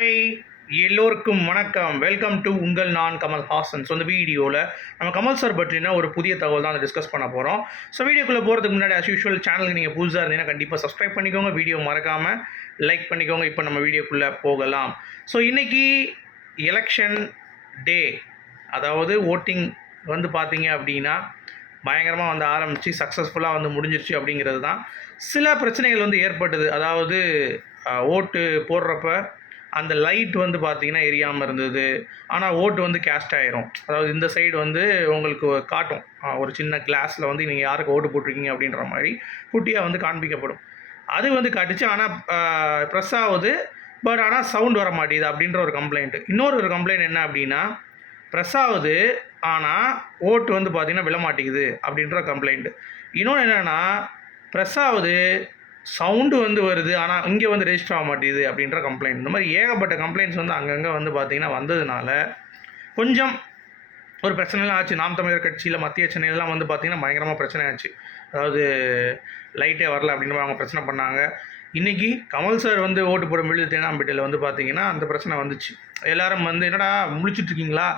Hey, எல்லோருக்கும் வணக்கம். Welcome to உங்கள் நான் கமல் ஹாசன். ஸோ இந்த வீடியோவில் நம்ம கமல் சார் பற்றின ஒரு புதிய தகவல் தான் டிஸ்கஸ் பண்ண போகிறோம். ஸோ வீடியோக்குள்ளே போகிறதுக்கு முன்னாடி as usual சேனலுக்கு நீங்கள் புதுசாக இருந்தீங்கன்னா கண்டிப்பாக சப்ஸ்கிரைப் பண்ணிக்கோங்க, வீடியோ மறக்காமல் லைக் பண்ணிக்கோங்க. இப்போ நம்ம வீடியோக்குள்ளே போகலாம். ஸோ இன்றைக்கி எலெக்ஷன் டே, அதாவது ஓட்டிங் வந்து பார்த்தீங்க அப்படின்னா பயங்கரமாக வந்து ஆரம்பித்து சக்ஸஸ்ஃபுல்லாக வந்து முடிஞ்சிருச்சு அப்படிங்கிறது தான். சில பிரச்சனைகள் வந்து ஏற்பட்டது. அதாவது ஓட்டு போடுறப்ப அந்த லைட் வந்து பார்த்தீங்கன்னா எரியாமல் இருந்தது. ஆனால் ஓட்டு வந்து கேஸ்ட் ஆயிரும். அதாவது இந்த சைடு வந்து உங்களுக்கு காட்டும். ஒரு சின்ன கிளாஸில் வந்து நீங்கள் யாருக்கு ஓட்டு போட்டிருக்கீங்க அப்படின்ற மாதிரி குட்டியாக வந்து காண்பிக்கப்படும். அது வந்து காட்டுச்சு. ஆனால் ப்ரெஸ் ஆகுது. பட் ஆனால் சவுண்ட் வர மாட்டேங்குது அப்படின்ற ஒரு கம்ப்ளைண்ட். இன்னொரு கம்ப்ளைண்ட் என்ன அப்படின்னா, ப்ரெஸ் ஆகுது ஆனால் ஓட்டு வந்து பார்த்திங்கன்னா விழமாட்டேங்குது அப்படின்ற கம்ப்ளைண்ட். இன்னொன்று என்னென்னா, ப்ரெஸ் ஆகுது, சவுண்டு வந்து வருது, ஆனால் இங்கே வந்து ரெஜிஸ்டர் ஆக மாட்டேங்குது அப்படின்ற கம்ப்ளைண்ட். இந்த மாதிரி ஏகப்பட்ட கம்ப்ளைண்ட்ஸ் வந்து அங்கங்கே வந்து பார்த்திங்கன்னா வந்ததுனால கொஞ்சம் ஒரு பிரச்சனைலாம் ஆச்சு. நாம் தமிழர் கட்சியில் மத்திய சென்னையிலாம் வந்து பார்த்திங்கன்னா பயங்கரமாக பிரச்சனை ஆச்சு. அதாவது லைட்டே வரல அப்படின்னு அவங்க பிரச்சனை பண்ணாங்க. இன்றைக்கி கமல் சார் வந்து ஓட்டு போடும் பொழுது தேனாம்பேட்டையில் வந்து பார்த்திங்கன்னா அந்த பிரச்சனை வந்துச்சு. எல்லோரும் வந்து என்னடா முழிச்சிட்ருக்கீங்களா,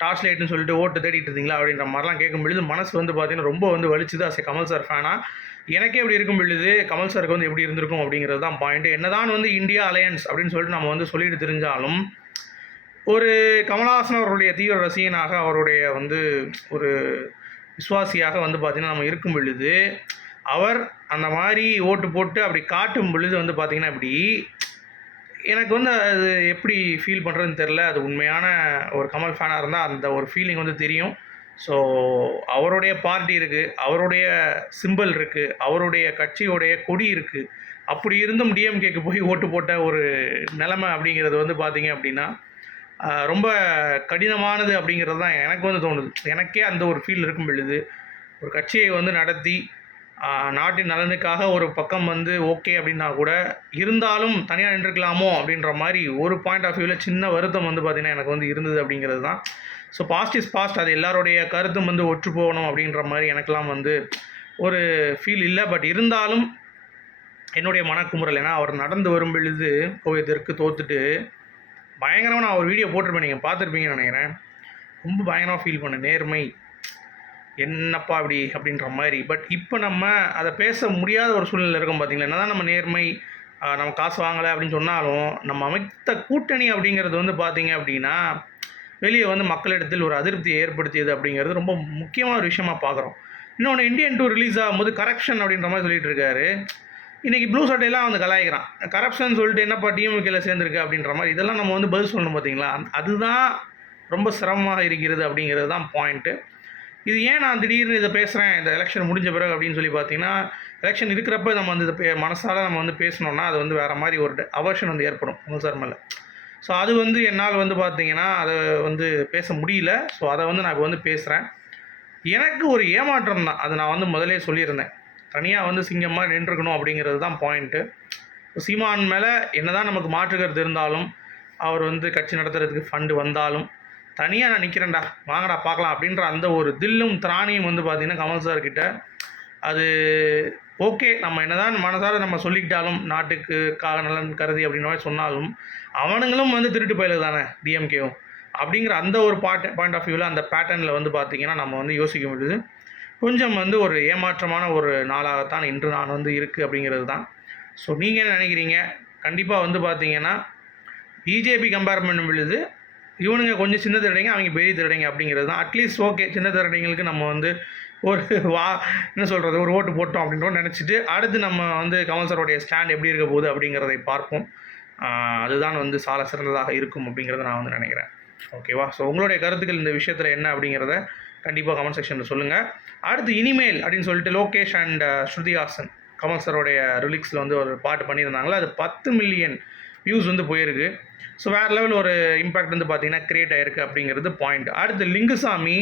டார்ச் லைட்னு சொல்லிட்டு ஓட்டு தேடிட்டு இருந்தீங்களா அப்படின்ற மாதிரிலாம் கேட்கும் பொழுது மனசு வந்து பார்த்திங்கன்னா ரொம்ப வந்து வலிச்சுது. அஸ் கமல் சார் ஃபேனாக எனக்கே எப்படி இருக்கும் பொழுது கமல் சாருக்கு வந்து எப்படி இருந்திருக்கும் அப்படிங்கிறது தான் பாயிண்ட்டு. என்னதான் வந்து இந்தியா அலையன்ஸ் அப்படின்னு சொல்லிட்டு நம்ம வந்து சொல்லிட்டு தெரிஞ்சாலும், ஒரு கமல்ஹாசன் அவருடைய தீவிர ரசிகனாக, அவருடைய வந்து ஒரு விசுவாசியாக வந்து பார்த்திங்கன்னா நம்ம இருக்கும் பொழுது, அவர் அந்த மாதிரி ஓட்டு போட்டு அப்படி காட்டும் பொழுது வந்து பார்த்திங்கன்னா இப்படி எனக்கு வந்து அது எப்படி ஃபீல் பண்ணுறதுன்னு தெரில. அது உண்மையான ஒரு கமல் ஃபேனாக இருந்தால் அந்த ஒரு ஃபீலிங் வந்து தெரியும். ஸோ அவருடைய பார்ட்டி இருக்குது, அவருடைய சிம்பிள் இருக்குது, அவருடைய கட்சியோடைய கொடி இருக்குது. அப்படி இருந்தும் டிஎம்கேக்கு போய் ஓட்டு போட்ட ஒரு நிலைமை அப்படிங்கிறது வந்து பார்த்திங்க அப்படின்னா ரொம்ப கடினமானது அப்படிங்கிறது தான் எனக்கு வந்து தோணுது. எனக்கே அந்த ஒரு ஃபீல் இருக்கும் பொழுது, ஒரு கட்சியை வந்து நடத்தி நாட்டின் நலனுக்காக ஒரு பக்கம் வந்து ஓகே அப்படின்னா கூட, இருந்தாலும் தனியாக நின்றுக்கலாமோ அப்படின்ற மாதிரி ஒரு பாயிண்ட் ஆஃப் வியூவில் சின்ன வருத்தம் வந்து பார்த்திங்கன்னா எனக்கு வந்து இருந்தது அப்படிங்கிறது தான். ஸோ பாஸ்ட் இஸ் பாஸ்ட், அது எல்லாருடைய கருத்தும் வந்து ஒற்று போகணும் அப்படின்ற மாதிரி எனக்கெலாம் வந்து ஒரு ஃபீல் இல்லை. பட் இருந்தாலும் என்னுடைய மனக்குமுறல், ஏன்னா அவர் நடந்து வரும் பொழுது கோவை தெற்கு தோத்துட்டு பயங்கரமாக, நான் ஒரு வீடியோ போட்டிருப்பேன், நீங்கள் பார்த்துருப்பீங்கன்னு நினைக்கிறேன். ரொம்ப பயங்கரமாக ஃபீல் பண்ணேன். நேர்மை என்னப்பா அப்படி அப்படின்ற மாதிரி. பட் இப்போ நம்ம அதை பேச முடியாத ஒரு சூழ்நிலை இருக்கும் பார்த்திங்களா. என்ன தான் நம்ம நேர்மை, நம்ம காசு வாங்கலை அப்படின்னு சொன்னாலும், நம்ம அமைத்த கூட்டணி அப்படிங்கிறது வந்து பார்த்திங்க அப்படின்னா வெளியே வந்து மக்களிடத்தில் ஒரு அதிருப்தியை ஏற்படுத்தியது அப்படிங்கிறது ரொம்ப முக்கியமான ஒரு விஷயமாக பார்க்குறோம். இன்னொன்று, இந்தியன் 2 ரிலீஸ் ஆகும்போது கரப்ஷன் அப்படின்ற மாதிரி சொல்லிட்டு இருக்காரு. இன்றைக்கி ப்ளூ சட்டையெல்லாம் வந்து கலாய்க்கிறான். கரப்ஷன் சொல்லிட்டு என்னப்பா டிஎம்கேல சேர்ந்துருக்கு அப்படின்ற மாதிரி. இதெல்லாம் நம்ம வந்து பதில் சொல்லணும் பார்த்தீங்களா. அதுதான் ரொம்ப சிரமமாக இருக்கிறது அப்படிங்கிறது தான் பாயிண்ட்டு. இது ஏன் நான் திடீர்னு இதை பேசுகிறேன் இந்த எலெக்ஷன் முடிஞ்ச பிறகு அப்படின்னு சொல்லி பார்த்தீங்கன்னா, எலெக்ஷன் இருக்கிறப்ப நம்ம வந்து இதை மனசால் நம்ம வந்து பேசணுன்னா அது வந்து வேறு மாதிரி ஒரு அவர்ஷன் வந்து ஏற்படும் கமல் சார் மேலே. ஸோ அது வந்து என்னால் வந்து பார்த்திங்கன்னா அதை வந்து பேச முடியல. ஸோ அதை வந்து நான் இப்போ வந்து பேசுகிறேன். எனக்கு ஒரு ஏமாற்றம் தான். அது நான் வந்து முதலே சொல்லியிருந்தேன். தனியாக வந்து சிங்கமாக நின்றுக்கணும் அப்படிங்கிறது தான் பாயிண்ட்டு. சீமான் மேலே என்ன தான் நமக்கு மாற்றுக்கிறது இருந்தாலும், அவர் வந்து கட்சி நடத்துறதுக்கு ஃபண்டு வந்தாலும், தனியாக நான் நிற்கிறேன்டா, வாங்கடா பார்க்கலாம் அப்படின்ற அந்த ஒரு தில்லும் திராணியும் வந்து பார்த்திங்கன்னா கமல் சார்கிட்ட அது ஓகே. நம்ம என்ன தான் மனசார நம்ம சொல்லிக்கிட்டாலும், நாட்டுக்காக நலன் கருதி அப்படின்ற மாதிரி சொன்னாலும், அவனுங்களும் வந்து திருட்டு பயில தானே டிஎம்கேவும் அப்படிங்கிற அந்த ஒரு பாயிண்ட் ஆஃப் வியூவில் அந்த பேட்டர்னில் வந்து பார்த்திங்கன்னா நம்ம வந்து யோசிக்க முடியுது. கொஞ்சம் வந்து ஒரு ஏமாற்றமான ஒரு நாளாகத்தான் இன்று நான் வந்து இருக்குது அப்படிங்கிறது தான். ஸோ நீங்கள் என்ன நினைக்கிறீங்க? கண்டிப்பாக வந்து பார்த்திங்கன்னா பிஜேபி கம்பேர் பண்ணும் பொழுது இவனுங்க கொஞ்சம் சின்ன திருடைங்க, அவங்க பெரிய திருடைங்க அப்படிங்கிறது தான். அட்லீஸ்ட் ஓகே, சின்ன திருடைங்களுக்கு நம்ம வந்து ஒரு என்ன சொல்கிறது, ஒரு ஓட்டு போட்டோம் அப்படின்றோம் நினச்சிட்டு அடுத்து நம்ம வந்து கமல் சாரோடைய ஸ்டாண்ட் எப்படி இருக்க போகுது அப்படிங்கிறதை பார்ப்போம். அதுதான் வந்து சால சிறந்ததாக இருக்கும் அப்படிங்கிறத நான் வந்து நினைக்கிறேன். ஓகேவா? ஸோ உங்களுடைய கருத்துக்கள் இந்த விஷயத்தில் என்ன அப்படிங்கிறத கண்டிப்பாக கமெண்ட் செக்ஷனில் சொல்லுங்கள். அடுத்து இனிமேல் அப்படின்னு சொல்லிட்டு லோகேஷ் அண்ட் ஸ்ருதிஹாசன் கமல் சாரோடைய ரிலிக்ஸில் வந்து ஒரு பாட்டு பண்ணியிருந்தாங்களா, அது 10 மில்லியன் வியூஸ் வந்து போயிருக்கு. ஸோ வேறு லெவல் ஒரு இம்பேக்ட் வந்து பார்த்திங்கன்னா க்ரியேட் ஆகிருக்கு அப்படிங்கிறது பாயிண்ட். அடுத்து லிங்குசாமி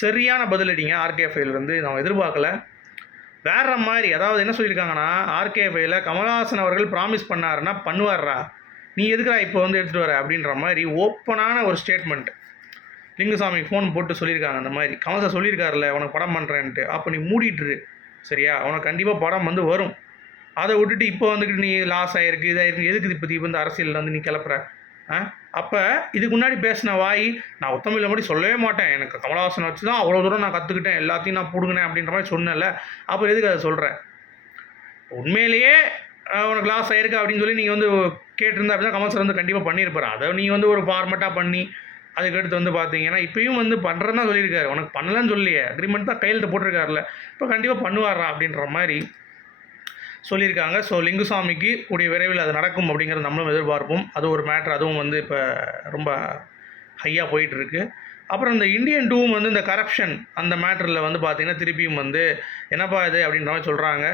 சரியான பதிலடிங்க ஆர்கேஎஃப்ஐலேருந்து. நம்ம எதிர்பார்க்கல, வேறு மாதிரி. அதாவது என்ன சொல்லியிருக்காங்கன்னா, ஆர்கேஎஃப்ஐயில் கமல்ஹாசன் அவர்கள் ப்ராமிஸ் பண்ணாருன்னா பண்ணுவார்ரா, நீ எதுக்குறா இப்போ வந்து எடுத்துகிட்டு வர அப்படின்ற மாதிரி ஓப்பனான ஒரு ஸ்டேட்மெண்ட் லிங்குசாமி ஃபோன் போட்டு சொல்லியிருக்காங்க. அந்த மாதிரி கமல் சார் சொல்லியிருக்காருல்ல, உனக்கு படம் பண்ணுறேன்ட்டு, அப்போ நீ மூடிட்டுரு சரியா, உனக்கு கண்டிப்பாக படம் வந்து வரும் அதை விட்டுட்டு இப்போ வந்துக்கிட்டு நீ லாஸ் ஆகிருக்கு இதாகிருக்கு எதுக்கு இப்போ வந்து அரசியலில் வந்து நீ கிளப்புற? அப்போ இதுக்கு முன்னாடி பேசின வாய் நான் உத்தமிழில் மட்டும் சொல்லவே மாட்டேன், எனக்கு கமலஹாசன் வச்சு தான் அவ்வளோ தூரம் நான் கற்றுக்கிட்டேன், எல்லாத்தையும் நான் பிடுங்கினேன் அப்படின்ற மாதிரி சொன்னேன்ல, அப்புறம் எதுக்கு அதை சொல்கிறேன்? உண்மையிலேயே உனக்கு லாஸ் ஆகிருக்கு அப்படின்னு சொல்லி நீங்கள் வந்து கேட்டிருந்தா அப்படின்னா கமல் சார் வந்து கண்டிப்பாக பண்ணியிருப்பார். அதை நீங்கள் வந்து ஒரு ஃபார்மெட்டாக பண்ணி அதுக்கடுத்து வந்து பார்த்தீங்கன்னா இப்பயும் வந்து பண்ணுறேன்னு தான் சொல்லியிருக்காரு, உனக்கு பண்ணலன்னு சொல்லியே அக்ரிமெண்ட் தான் கையெழுத்து போட்டிருக்காருல, இப்போ கண்டிப்பாக பண்ணுவாரா அப்படின்ற மாதிரி சொல்லியிருக்காங்க. ஸோ லிங்குசாமிக்கு கூடிய விரைவில் அது நடக்கும் அப்படிங்கிறது நம்மளும் எதிர்பார்ப்போம். அது ஒரு மேட்ரு, அதுவும் வந்து இப்போ ரொம்ப ஹையாக போயிட்டுருக்கு. அப்புறம் இந்த இந்தியன் 2 வந்து இந்த கரப்ஷன் அந்த மேட்டரில் வந்து பார்த்திங்கன்னா திருப்பியும் வந்து என்னப்பா இது அப்படின்ற மாதிரி சொல்கிறாங்க.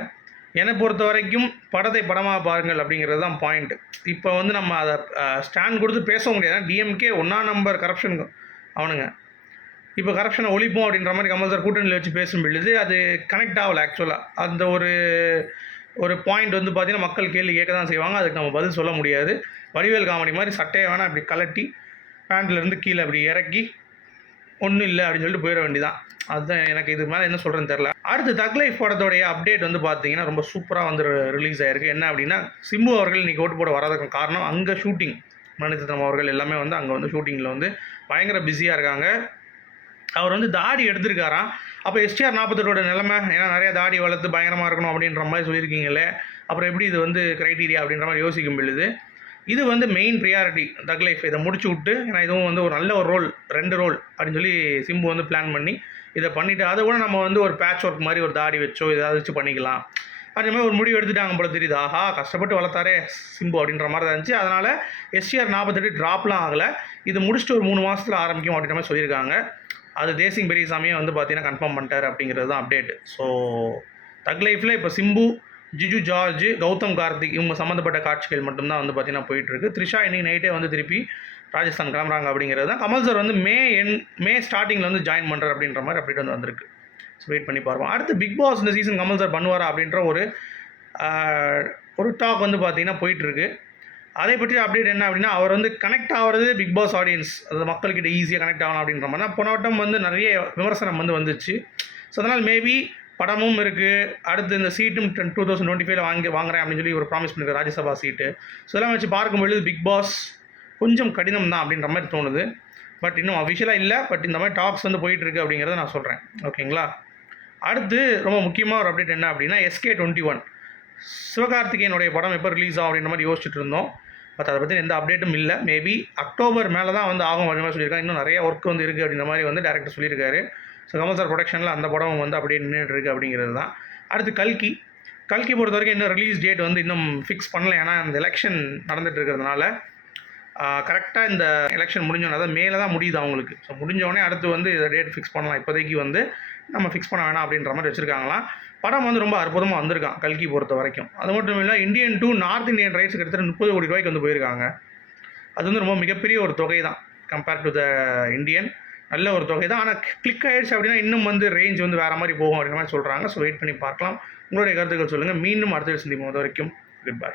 என்னை பொறுத்த வரைக்கும் படத்தை படமாக பாருங்கள் அப்படிங்கிறது தான் பாயிண்ட். இப்போ வந்து நம்ம அதை ஸ்டாண்ட் கொடுத்து பேச முடியாது. டிஎம்கே 1ஆம் நம்பர் கரப்ஷன் அவனுங்க. இப்போ கரப்ஷனை ஒழிப்போம் அப்படின்ற மாதிரி கமல் சார் கூட்டணியில் வச்சு பேசும் பொழுது அது கனெக்ட் ஆகலை. ஆக்சுவலாக அந்த ஒரு பாயிண்ட் வந்து பார்த்திங்கன்னா மக்கள் கேள்வி கேட்க தான் செய்வாங்க, அதுக்கு நம்ம பதில் சொல்ல முடியாது. வடிவேல் காமெடி மாதிரி சட்டையை வேணால் அப்படி கலட்டி பேண்ட்லேருந்து கீழே அப்படி இறக்கி ஒன்றும் இல்லை அப்படின்னு சொல்லிட்டு போயிட வேண்டியதான். அதுதான் எனக்கு இது மேலே என்ன சொல்கிறேன்னு தெரில. அடுத்து தக் லைஃப் படத்தோடைய அப்டேட் வந்து பார்த்தீங்கன்னா ரொம்ப சூப்பராக வந்து ரிலீஸ் ஆகிருக்கு. என்ன அப்படின்னா சிம்பு அவர்கள் இன்றைக்கி ஓட்டு போட வராதுக்கு காரணம் அங்கே ஷூட்டிங். மணிரத்னம் அவர்கள் எல்லாமே வந்து அங்கே வந்து ஷூட்டிங்கில் வந்து பயங்கர பிஸியாக இருக்காங்க. அவர் வந்து தாடி எடுத்திருக்காராம். அப்போ எஸ்டிஆர் 48ஓட நிலைமை, ஏன்னா நிறையா தாடி வளர்த்து பயங்கரமாக இருக்கணும் அப்படின்ற மாதிரி சொல்லியிருக்கீங்களே, அப்புறம் எப்படி இது வந்து க்ரைட்டீரியா அப்படின்ற மாதிரி யோசிக்கும் பொழுது இது வந்து மெயின் ப்ரியாரிட்டி தக் லைஃப். இதை முடிச்சு விட்டு, ஏன்னா இதுவும் வந்து ஒரு நல்ல ஒரு ரோல் 2 ரோல் அப்படின்னு சொல்லி சிம்பு வந்து பிளான் பண்ணி இதை பண்ணிவிட்டு அதை கூட நம்ம வந்து ஒரு பேட்ச் ஒர்க் மாதிரி ஒரு தாடி வச்சோ ஏதாவது வச்சு பண்ணிக்கலாம் அதே மாதிரி ஒரு முடிவு எடுத்துட்டாங்க போல தெரியுது. ஆஹா கஷ்டப்பட்டு வளர்த்தாரே சிம்பு அப்படின்ற மாதிரி தான் இருந்துச்சு. அதனால் எஸ்டிஆர் 48 ட்ராப்லாம் ஆகலை, இது முடிச்சுட்டு ஒரு 3 மாதத்தில் ஆரம்பிக்கும் அப்படின்ற மாதிரி சொல்லியிருக்காங்க. அது தேசிங் பெரியசாமியை வந்து பார்த்தீங்கன்னா கன்ஃபார்ம் பண்ணிட்டார் அப்படிங்கிறது தான் அப்டேட். ஸோ தக் லைஃப்பில் இப்போ சிம்பு, ஜிஜு ஜார்ஜ், கௌதம் கார்த்திக் இவங்க சம்மந்தப்பட்ட காட்சிகள் மட்டும்தான் வந்து பார்த்தீங்கன்னா போயிட்டுருக்கு. த்ரிஷா இன்னைக்கு நைட்டே வந்து திருப்பி ராஜஸ்தான் கிளம்புறாங்க அப்படிங்கிறது தான். கமல் சார் வந்து மே ஸ்டார்டிங்கில் வந்து ஜாயின் பண்ணுறார் அப்படின்ற மாதிரி அப்டேட் வந்து வந்திருக்கு. ஸோ வெயிட் பண்ணி பார்ப்போம். அடுத்து பிக் பாஸ் இந்த சீசன் கமல் சார் பண்ணுவாரா அப்படின்ற ஒரு டாக் வந்து பார்த்தீங்கன்னா போயிட்டுருக்கு. அதை பற்றி அப்டேட் என்ன அப்படின்னா, அவர் வந்து கனெக்ட் ஆகிறது பிக் பாஸ் ஆடியன்ஸ், அது மக்கள்கிட்ட ஈஸியாக கனெக்ட் ஆகலாம் அப்படின்ற மாதிரி தான். போன வட்டம் வந்து நிறைய விமர்சனம் வந்து வந்துச்சு. ஸோ அதனால் மேபி படமும் இருக்குது, அடுத்து இந்த சீட்டும் 2025 வாங்குறேன் அப்படின்னு சொல்லி ஒரு ப்ராமிஸ் பண்ணியிருக்காரு, ராஜ்யசபா சீட்டு. ஸோ இதெல்லாம் வச்சு பார்க்கும்பொழுது பிக் பாஸ் கொஞ்சம் கடினம் தான் அப்படின்ற மாதிரி தோணுது. பட் இன்னும் அஃபிஷியலாக இல்லை, பட் இந்த மாதிரி டாக்ஸ் வந்து போயிட்டுருக்கு அப்படிங்கிறத நான் சொல்கிறேன். ஓகேங்களா? அடுத்து ரொம்ப முக்கியமாக ஒரு அப்டேட் என்ன அப்படின்னா, SK21 சிவகார்த்திகேயனுடைய படம் எப்போ ரிலீஸ் ஆகும் அப்படின்ற மாதிரி யோசிச்சுட்டு இருந்தோம். பட் அதை பற்றி எந்த அப்டேட்டும் இல்லை. மேபி அக்டோபர் மேலே தான் வந்து ஆகும் அப்படின்ற மாதிரி சொல்லியிருக்காங்க. இன்னும் நிறைய ஒர்க் வந்து இருக்குது அப்படின்ற மாதிரி வந்து டேரக்டர் சொல்லியிருக்காரு. ஸோ கமல் சார் ப்ரொடக்ஷனில் அந்த படம் வந்து அப்படியே நின்றுட்டு இருக்குது அப்படிங்கிறது தான். அடுத்து கல்கி பொறுத்த வரைக்கும் இன்னும் ரிலீஸ் டேட் வந்து இன்னும் ஃபிக்ஸ் பண்ணல. ஏன்னா இந்த எலெக்ஷன் நடந்துகிட்டு இருக்கிறதுனால கரெக்டாக இந்த எலெக்ஷன் முடிஞ்சோன்னே அதாவது மேலே தான் முடியுது அவங்களுக்கு. ஸோ முடிஞ்சோடனே அடுத்து வந்து இதை டேட் ஃபிக்ஸ் பண்ணலாம், இப்போதைக்கு வந்து நம்ம ஃபிக்ஸ் பண்ண வேணாம் அப்படின்ற மாதிரி வச்சுருக்காங்களாம். படம் வந்து ரொம்ப அற்புதமாக வந்திருக்கான் கல்கி பொறுத்த வரைக்கும். அது மட்டும் இல்லை, இந்தியன் 2 நார்த் இந்தியன் ரைட்ஸ் கிட்டத்தட்ட 30 கோடி ரூபாய்க்கு வந்து போயிருக்காங்க. அது வந்து ரொம்ப மிகப்பெரிய ஒரு தொகை தான் கம்பேர்ட் டு த இந்தியன். நல்ல ஒரு தொகை தான். ஆனால் கிளிக் ஆகிடுச்சு அப்படின்னா இன்னும் வந்து ரேஞ்ச் வந்து வேறு மாதிரி போகும் அப்படின்ற மாதிரி சொல்கிறாங்க. ஸோ வெயிட் பண்ணி பார்க்கலாம். உங்களுடைய கருத்துக்கள் சொல்லுங்கள். மீண்டும் அடுத்த சந்திப்போம். அது வரைக்கும் குட் பை.